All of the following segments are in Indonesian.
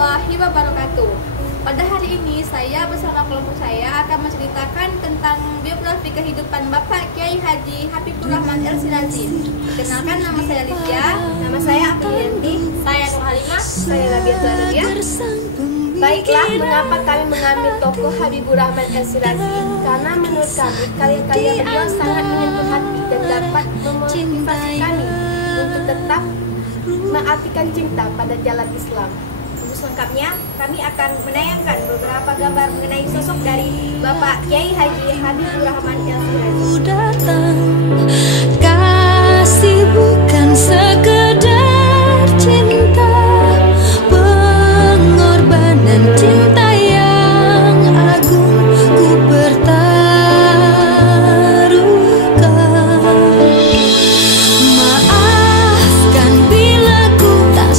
warahmatullahi wabarakatuh. Pada hari ini saya bersama kelompok saya akan menceritakan tentang biografi kehidupan Bapak Kiai Haji Habibur Rahman El-Shirazi. Perkenalkan, nama saya Lydia. Nama saya Apriyanti. Saya Nur Halimah. Saya Nabiatul Anudia. Baiklah, mengapa kami mengambil tokoh Habibur Rahman El-Shirazi? Karena menurut kami, karya-karya beliau sangat menyentuh hati dan dapat memotivasi kami untuk tetap mengartikan cinta pada jalan Islam. Selengkapnya, kami akan menayangkan beberapa gambar mengenai sosok dari Bapak Kiai Haji Habibur Rahman El-Shirazi. Datang, kasih bukan sekedar cinta, pengorbanan cinta yang agung ku pertaruhkan. Maafkan bila ku tak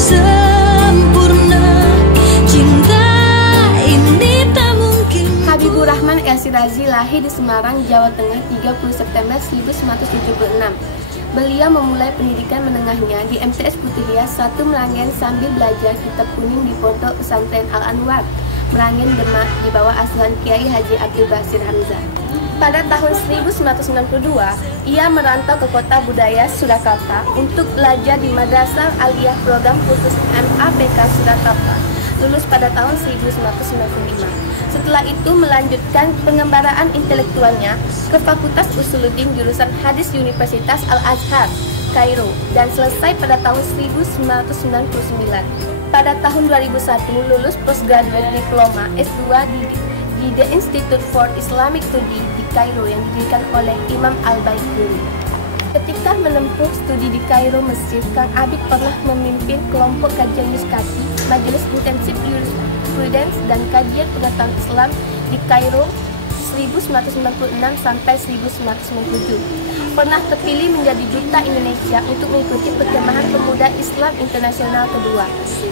Habibur Rahman El-Shirazi lahir di Semarang, Jawa Tengah 30 September 1976. Beliau memulai pendidikan menengahnya di MTS Putihlias 1 Meranggen sambil belajar kitab kuning di Pondok Pesantren Al-Anwar, Meranggen, Demak, di bawah asuhan Kiai Haji Abdul Basir Hamzah. Pada tahun 1992, ia merantau ke kota budaya Surakarta untuk belajar di Madrasah Aliyah program khusus MAPK Surakarta, lulus pada tahun 1995. Setelah itu melanjutkan pengembaraan intelektualnya ke Fakultas Usuluddin jurusan Hadis Universitas Al-Azhar, Kairo, dan selesai pada tahun 1999. Pada tahun 2001 lulus postgraduate diploma S2 di The Institute for Islamic Studies di Kairo yang didirikan oleh Imam Al-Baiquni. Ketika menempuh studi di Kairo, Mesir, Kang Abid pernah memimpin kelompok kajian Miskati, Majelis Intensif Jurisprudence dan Kajian Pengetahuan Islam di Kairo 1996 sampai 1997. Pernah terpilih menjadi Duta Indonesia untuk mengikuti perkemahan pemuda Islam internasional kedua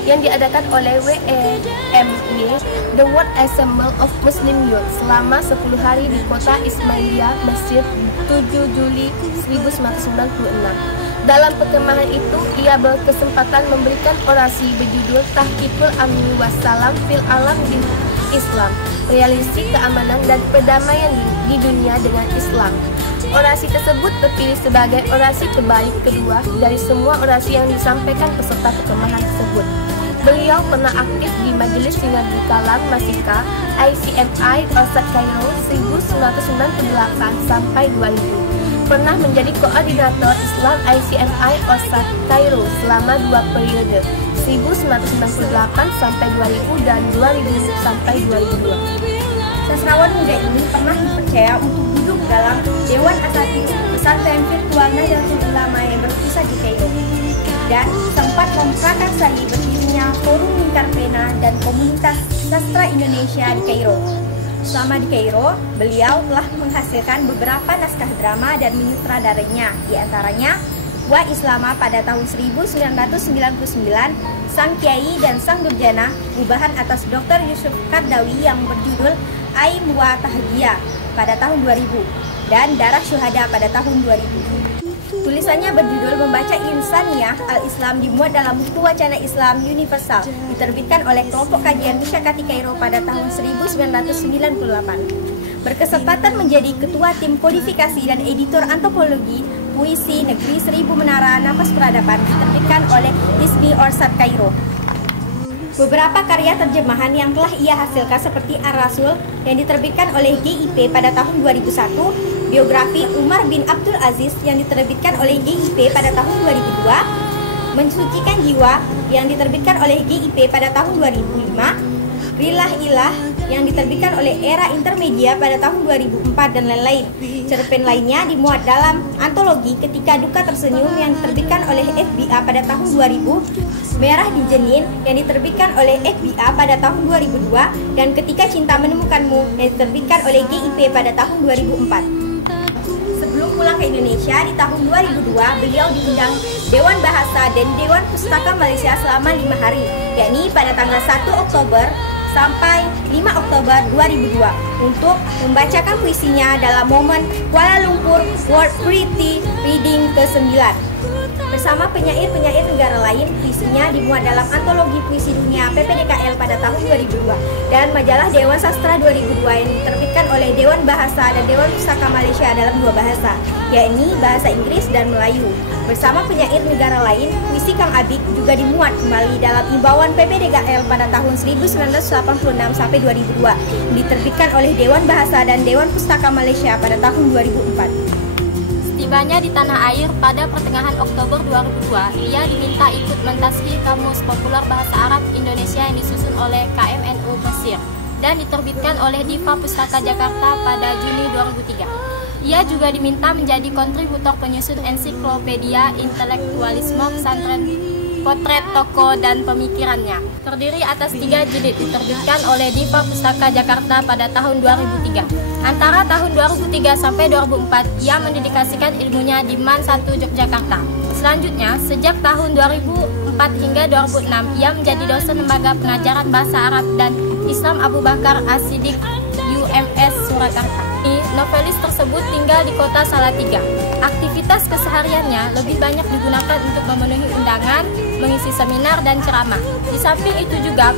yang diadakan oleh WEMY, The World Assembly of Muslim Youth, selama 10 hari di kota Ismailia, Mesir, 7 Juli 1996. Dalam perkemahan itu, ia berkesempatan memberikan orasi berjudul Tahqiqul Amni Wassalam fil Alam bin Islam, realisasi keamanan dan perdamaian di dunia dengan Islam. Orasi tersebut terpilih sebagai orasi terbaik kedua dari semua orasi yang disampaikan peserta perkemahan tersebut. Beliau pernah aktif di Majelis Sinergi Kalam Masika ICMI Orsat Kairo 1998 sampai 2000. Pernah menjadi koordinator Islam ICMI Orsat Kairo selama 2 periode 1998 sampai 2000 dan 2000 sampai 2002. Sastrawan muda ini pernah dipercaya untuk duduk dalam Dewan Asatidz pesantren virtual Nahdlatul Ulama yang berpusat di Kairo, dan sempat memprakarsai berdirinya Forum Lingkar Pena dan Komunitas Sastra Indonesia di Kairo. Selama di Kairo, beliau telah menghasilkan beberapa naskah drama dan menyutradarainya, di antaranya Wa Islama pada tahun 1999, Sang Kiai dan Sang Durjana, gubahan atas Dr. Yusuf Kardawi yang berjudul Aim wa Tahdiya pada tahun 2000, dan Darah Syuhada pada tahun 2000. Tulisannya berjudul Membaca Insaniyah Al-Islam dimuat dalam buku Wacana Islam Universal, diterbitkan oleh kelompok kajian Musyakati Kairo pada tahun 1998. Berkesempatan menjadi ketua tim kodifikasi dan editor antropologi Puisi Negeri Seribu Menara Nafas Peradaban, diterbitkan oleh Hismi Orsat Kairo. Beberapa karya terjemahan yang telah ia hasilkan seperti Ar-Rasul yang diterbitkan oleh GIP pada tahun 2001, biografi Umar bin Abdul Aziz yang diterbitkan oleh GIP pada tahun 2002, Mensucikan Jiwa yang diterbitkan oleh GIP pada tahun 2005, Rilah Ilah yang diterbitkan oleh Era Intermedia pada tahun 2004, dan lain-lain. Cerpen lainnya dimuat dalam antologi Ketika Duka Tersenyum yang diterbitkan oleh FBA pada tahun 2000, Merah di Jenin yang diterbitkan oleh FBA pada tahun 2002, dan Ketika Cinta Menemukanmu yang diterbitkan oleh GIP pada tahun 2004. Sebelum pulang ke Indonesia di tahun 2002, beliau diundang Dewan Bahasa dan Dewan Pustaka Malaysia selama 5 hari, yakni pada tanggal 1 Oktober sampai 5 Oktober 2002 untuk membacakan puisinya dalam momen Kuala Lumpur World Poetry Reading ke-9. Bersama penyair-penyair negara lain, puisinya dimuat dalam antologi puisi dunia PPDKL pada pada tahun 2002 dan majalah Dewan Sastra 2002 yang diterbitkan oleh Dewan Bahasa dan Dewan Pustaka Malaysia dalam 2 bahasa, yakni bahasa Inggris dan Melayu. Bersama penyair negara lain, puisi Kang Abik juga dimuat kembali dalam imbauan PPDKL pada tahun 1986 sampai 2002, diterbitkan oleh Dewan Bahasa dan Dewan Pustaka Malaysia pada tahun 2004. Setibanya di tanah air pada pertengahan Oktober 2002, ia diminta ikut mentaskhih Kamus Populer Bahasa Arab Indonesia yang disusun oleh KMNU Mesir dan diterbitkan oleh Dipa Pustaka Jakarta pada Juni 2003. Ia juga diminta menjadi kontributor penyusun ensiklopedia intelektualisme pesantren, potret tokoh dan pemikirannya. Terdiri atas 3 jilid, diterbitkan oleh Dipa Pustaka Jakarta pada tahun 2003. Antara tahun 2003 sampai 2004, ia mendedikasikan ilmunya di MAN 1 Yogyakarta. Selanjutnya, sejak tahun 2004 hingga 2006, ia menjadi dosen lembaga pengajaran bahasa Arab dan Islam Abu Bakar As-Siddiq UMS Surakarta. Novelis tersebut tinggal di kota Salatiga. Aktivitas kesehariannya lebih banyak digunakan untuk memenuhi undangan, mengisi seminar dan ceramah. Di samping itu juga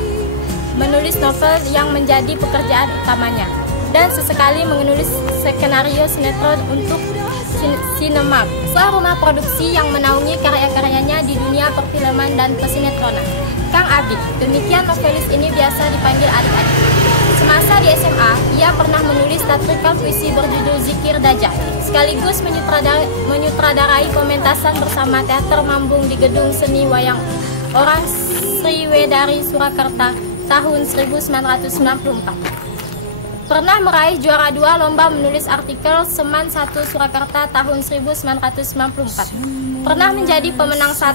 menulis novel yang menjadi pekerjaan utamanya, dan sesekali menulis skenario sinetron untuk Sinemap, sebuah rumah produksi yang menaungi karya-karyanya di dunia perfilman dan pesinetronan. Kang Abik, demikian novelis ini biasa dipanggil adik-adik. Semasa di SMA, ia pernah menulis tatrika puisi berjudul Zikir Dajjal, sekaligus menyutradarai pementasan bersama Teater Mambung di Gedung Seni Wayang Orang Sriwedari Surakarta tahun 1994. Pernah meraih juara 2 lomba menulis artikel Seman 1 Surakarta tahun 1994. Pernah menjadi pemenang 1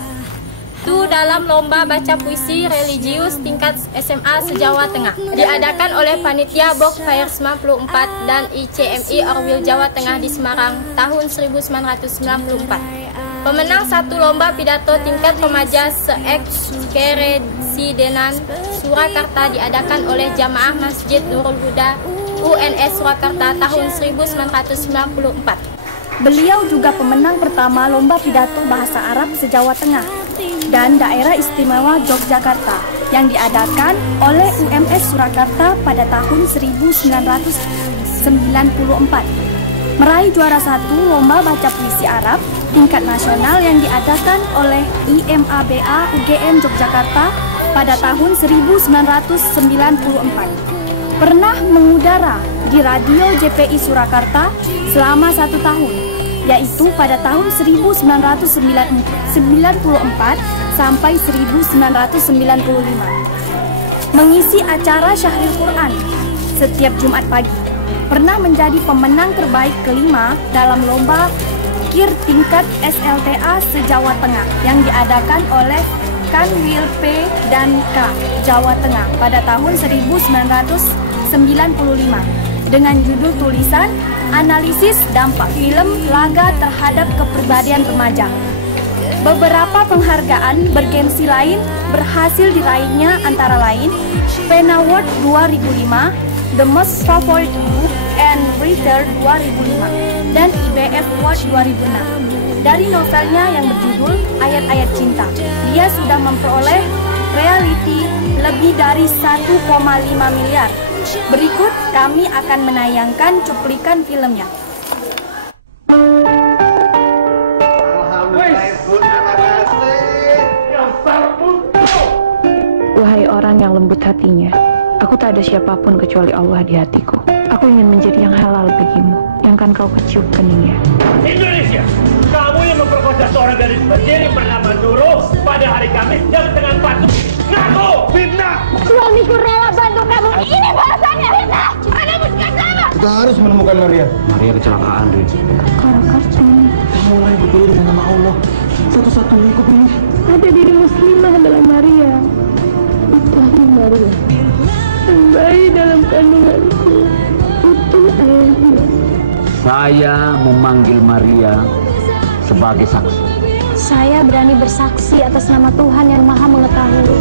dalam lomba baca puisi religius tingkat SMA se-Jawa Tengah, diadakan oleh Panitia Book Fair 94 dan ICMI Orwil Jawa Tengah di Semarang tahun 1994. Pemenang 1 lomba pidato tingkat remaja se-Eks Keresidenan Surakarta diadakan oleh Jamaah Masjid Nurul Huda UNS Surakarta tahun 1994. Beliau juga pemenang pertama lomba pidato bahasa Arab se-Jawa Tengah dan Daerah Istimewa Yogyakarta yang diadakan oleh UMS Surakarta pada tahun 1994. Meraih juara 1 lomba baca puisi Arab tingkat nasional yang diadakan oleh IMABA UGM Yogyakarta pada tahun 1994. Pernah mengudara di Radio JPI Surakarta selama 1 tahun, yaitu pada tahun 1994 sampai 1995. Mengisi acara Syahril Quran setiap Jumat pagi. Pernah menjadi pemenang terbaik kelima dalam lomba KIR tingkat SLTA se-Jawa Tengah yang diadakan oleh Kanwil P dan K Jawa Tengah pada tahun 1995 dengan judul tulisan Analisis Dampak Film Laga Terhadap Kepribadian Remaja. Beberapa penghargaan bergensi lain berhasil diraihnya antara lain PEN Award 2005, The Most Favorite Book and Reader 2005, dan IBF Award 2006. Dari novelnya yang berjudul Ayat-Ayat Cinta, dia sudah memperoleh royalti lebih dari 1,5 miliar. Berikut kami akan menayangkan cuplikan filmnya. Wahai orang yang lembut hatinya, aku tak ada siapapun kecuali Allah di hatiku. Aku ingin menjadi yang halal bagimu, yang akan kau kecium keningnya. Indonesia, kamu yang memperkosa seorang gadis berdiri bernama Nurul pada hari Kamis jam 3:30. Ngaku! Fitnah! Suamiku rela bantu kamu. Ini balasannya, Fitnah! Ada musuh sama! Kita harus menemukan Maria. Maria kecelakaan, Rin. Kamu mulai berdiri dengan nama Allah. Satu-satunya aku pilih. Ada diri muslimah adalah Maria. Itulah Maria. Bayi dalam kandunganku. Itu ayahnya. Saya memanggil Maria sebagai saksi. Saya berani bersaksi atas nama Tuhan yang Maha Mengetahui.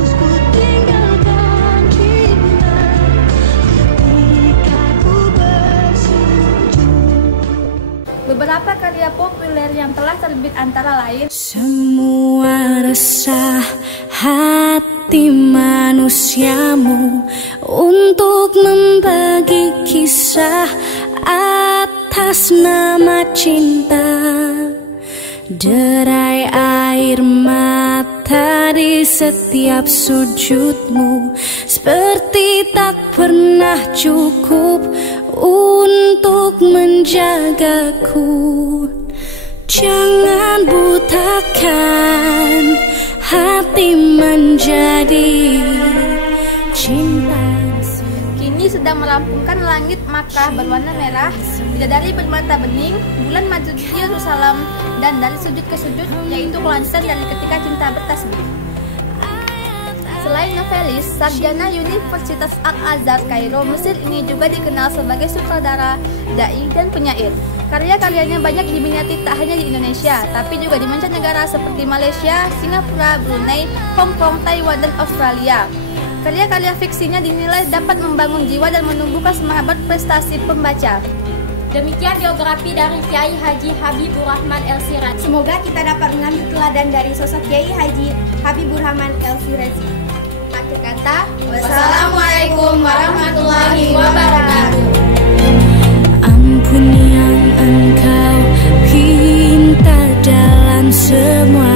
Beberapa karya populer yang telah terbit antara lain Semua resah hati hati manusiamu untuk membagi kisah atas nama cinta. Derai air mata di setiap sujudmu seperti tak pernah cukup untuk menjagaku. Jangan butakan hati menjadi cinta. Kini sedang merampungkan langit Makkah berwarna merah, bidadari bermata bening, bulan maju di Yerusalem, dan dari sudut ke sudut, yaitu kelanjutan dari ketika cinta bertasbih. Selain novelis, sarjana Universitas Al-Azhar Kairo, Mesir ini juga dikenal sebagai sutradara, dai, dan penyair. Karya-karyanya banyak diminati tak hanya di Indonesia, tapi juga di mancanegara seperti Malaysia, Singapura, Brunei, Hong Kong, Taiwan, dan Australia. Karya-karya fiksinya dinilai dapat membangun jiwa dan menumbuhkan semangat prestasi pembaca. Demikian biografi dari Kiai Haji Habibur Rahman El-Shirazi. Semoga kita dapat mengambil teladan dari sosok Kiai Haji Habibur Rahman El-Shirazi. Akhir kata, wassalamualaikum warahmatullahi wabarakatuh. Ampun yang engkau pinta dalam semua